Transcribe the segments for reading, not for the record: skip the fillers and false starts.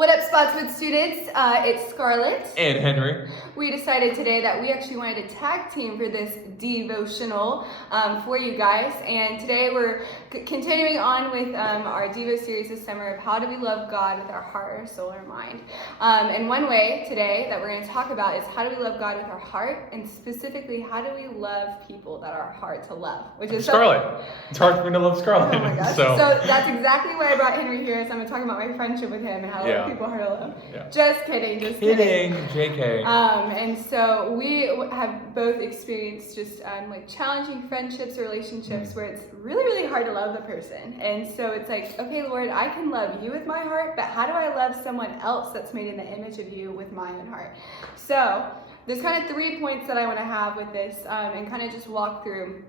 What up, Spotswood students? It's Scarlett. And Henry. We decided today that we actually wanted to tag team for this devotional for you guys. And today we're continuing on with our Devo series this summer of how do we love God with our heart, our soul, our mind. And one way today that we're going to talk about is how do we love God with our heart, and specifically how do we love people that are hard to love, which is Scarlett. It's hard for me to love Scarlett. Oh my gosh. So that's exactly why I brought Henry here, is I'm going to talk about my friendship with him and how people are hard to love. Yeah. Just kidding. JK. And so we have both experienced just like challenging friendships or relationships where it's really, really hard to love the person. And so it's like, okay, Lord, I can love you with my heart, but how do I love someone else that's made in the image of you with my own heart? So there's kind of 3 points that I want to have with this and kind of just walk through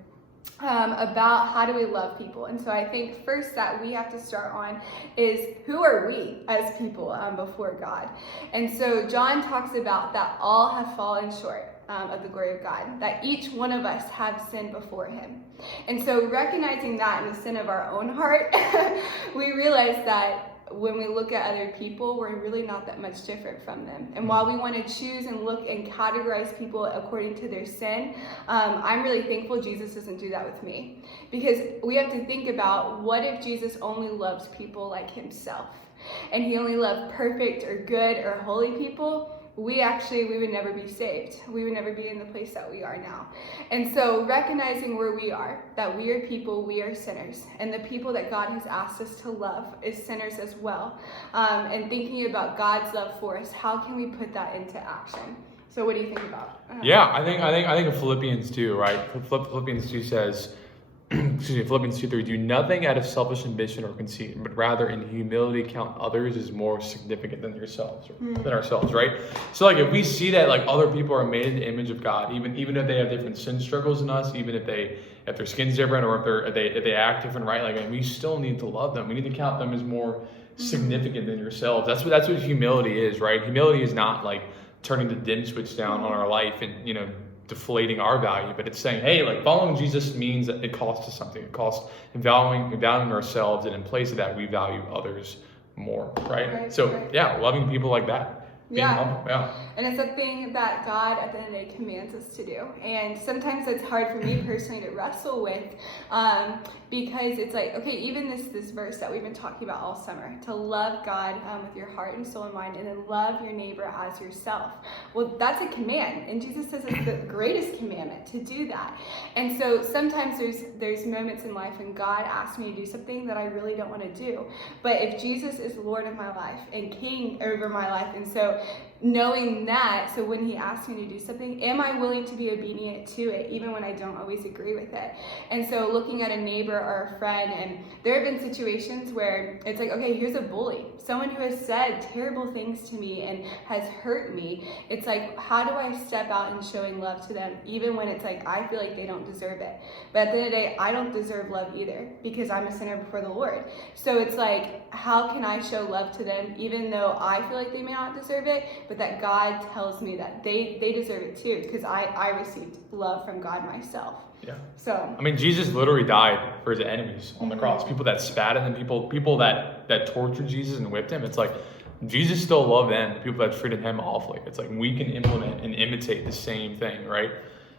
about how do we love people. And so I think first that we have to start on is, who are we as people before God? And so John talks about that all have fallen short of the glory of God, that each one of us have sinned before him. And so recognizing that in the sin of our own heart, we realize that when we look at other people, we're really not that much different from them. And while we want to choose and look and categorize people according to their sin, I'm really thankful Jesus doesn't do that with me. Because we have to think about, what if Jesus only loves people like himself? And he only loved perfect or good or holy people? We would never be saved. We would never be in the place that we are now. And so recognizing where we are, that we are people, we are sinners, and the people that God has asked us to love is sinners as well. And thinking about God's love for us, how can we put that into action? So what do you think about? Yeah, I think of Philippians 2, right? Philippians 2 says, Philippians 2:3, do nothing out of selfish ambition or conceit, but rather in humility count others as more significant than ourselves, right? So like, if we see that like other people are made in the image of God, even if they have different sin struggles than us, even if their skin's different, or if they act different, right? Like, we still need to love them. We need to count them as more significant than yourselves. That's what humility is, right? Humility is not like turning the dim switch down on our life and deflating our value, but it's saying, hey, like, following Jesus means that it costs us something. It costs valuing ourselves, and in place of that, we value others more, right? Yeah, loving people like that. Yeah. And it's something that God at the end of the day commands us to do. And sometimes it's hard for me personally to wrestle with because it's like, okay, even this verse that we've been talking about all summer, to love God with your heart and soul and mind, and then love your neighbor as yourself. Well, that's a command. And Jesus says it's the greatest commandment to do that. And so sometimes there's moments in life when God asks me to do something that I really don't want to do. But if Jesus is Lord of my life and King over my life, and so knowing that, so when he asks me to do something, am I willing to be obedient to it, even when I don't always agree with it? And so looking at a neighbor or a friend, and there have been situations where it's like, okay, here's a bully, someone who has said terrible things to me and has hurt me. It's like, how do I step out in showing love to them, even when it's like, I feel like they don't deserve it? But at the end of the day, I don't deserve love either, because I'm a sinner before the Lord. So it's like, how can I show love to them, even though I feel like they may not deserve it, but that God tells me that they deserve it too, because I received love from God myself. Yeah. So I mean, Jesus literally died for his enemies on the cross. People that spat at him, people that tortured Jesus and whipped him. It's like, Jesus still loved them. People that treated him awfully. It's like, we can implement and imitate the same thing, right?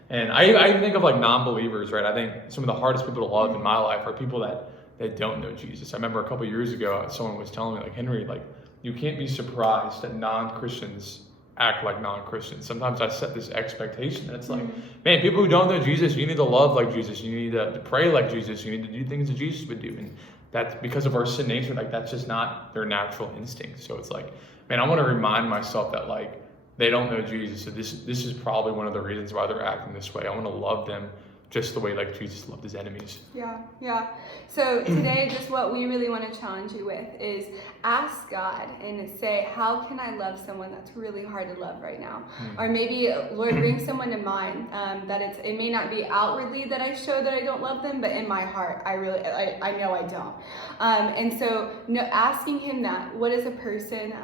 And I even think of like non-believers, right? I think some of the hardest people to love in my life are people that don't know Jesus. I remember a couple years ago, someone was telling me, like, Henry, like, you can't be surprised that non-Christians act like non-Christians. Sometimes I set this expectation that it's like, man, people who don't know Jesus, you need to love like Jesus. You need to pray like Jesus. You need to do things that Jesus would do. And that's because of our sin nature. Like, that's just not their natural instinct. So it's like, man, I want to remind myself that, like, they don't know Jesus. So this is probably one of the reasons why they're acting this way. I want to love them just the way like Jesus loved his enemies. Yeah. So today, just what we really want to challenge you with is ask God and say, how can I love someone that's really hard to love right now? Or maybe, Lord, bring someone to mind that it may not be outwardly that I show that I don't love them, but in my heart, I know I don't. And so asking him that, what is a person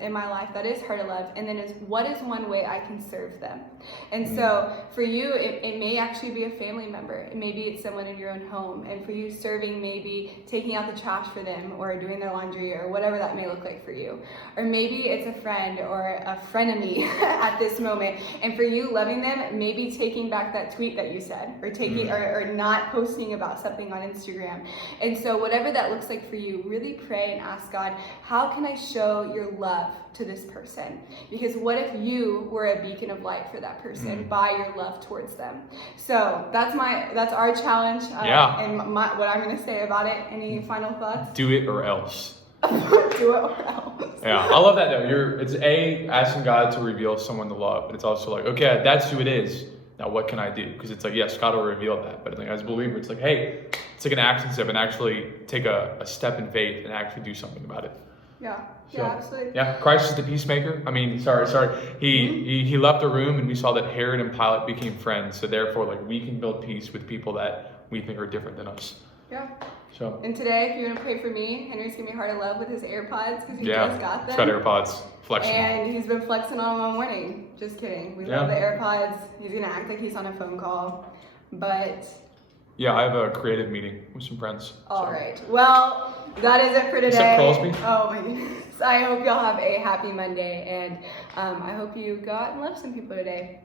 in my life that is hard to love? And then what is one way I can serve them? And so for you, it may actually be a family family member. Maybe it's someone in your own home. And for you, serving maybe taking out the trash for them or doing their laundry or whatever that may look like for you. Or maybe it's a friend or a frenemy at this moment. And for you, loving them, maybe taking back that tweet that you said or taking or not posting about something on Instagram. And so whatever that looks like for you, really pray and ask God, how can I show your love to this person? Because what if you were a beacon of light for that person by your love towards them? So that's our challenge. And what I'm going to say about it. Any final thoughts? Do it or else. Do it or else. Yeah, I love that though. It's asking God to reveal someone to love, but it's also like, okay, that's who it is. Now what can I do? Because it's like, yes, God will reveal that, but as a believer, it's like, hey, it's like an action step and actually take a step in faith and actually do something about it. Yeah. So, yeah, absolutely. Yeah, Christ is the peacemaker. I mean, sorry. He left the room and we saw that Herod and Pilate became friends. So therefore, like, we can build peace with people that we think are different than us. Yeah. So. And today, if you want to pray for me, Henry's gonna be hard to love with his AirPods because he just got them. He's got AirPods. Flexing. And he's been flexing on them all morning. Just kidding. We love the AirPods. He's gonna act like he's on a phone call, but. Yeah, I have a creative meeting with some friends. All right. Well, that is it for today. Except Crosby. Oh my goodness. I hope y'all have a happy Monday, and I hope you go out and love some people today.